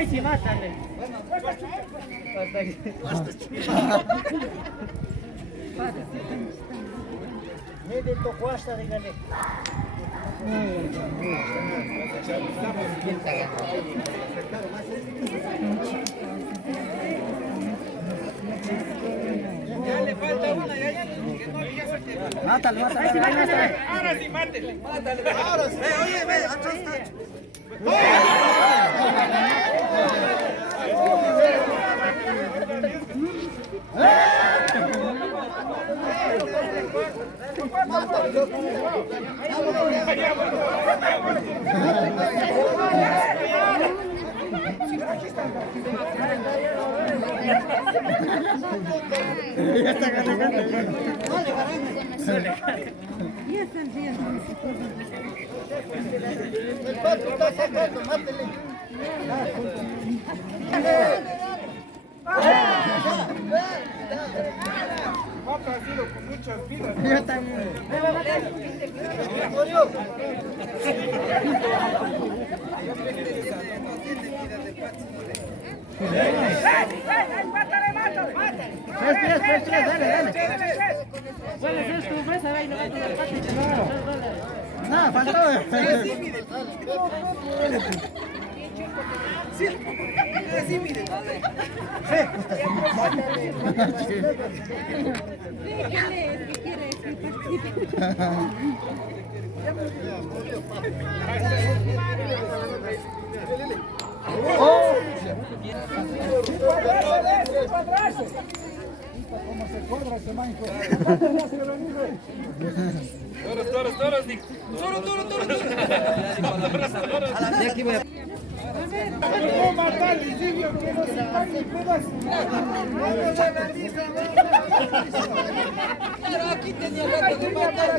Ay, sí, mátale. Mire tu cuesta, dígale. Ya le falta una, ya. Mátale, mátale. Ahora sí, mátele. Mátale. Ahora sí. Oye, ve, atrás está. El pato está sacando, mátele. Pato ha sido con muchas vidas. Yo también. No, faltó. Así, mire. Como se cuadra ese manco. Toros, Nick. Toros. ¿Cómo matar al Isidro que no se pague pedazo? Pero aquí tenía gato de matar.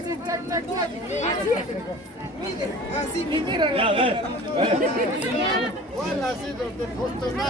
Así, mira. ¿Cuál ha sido de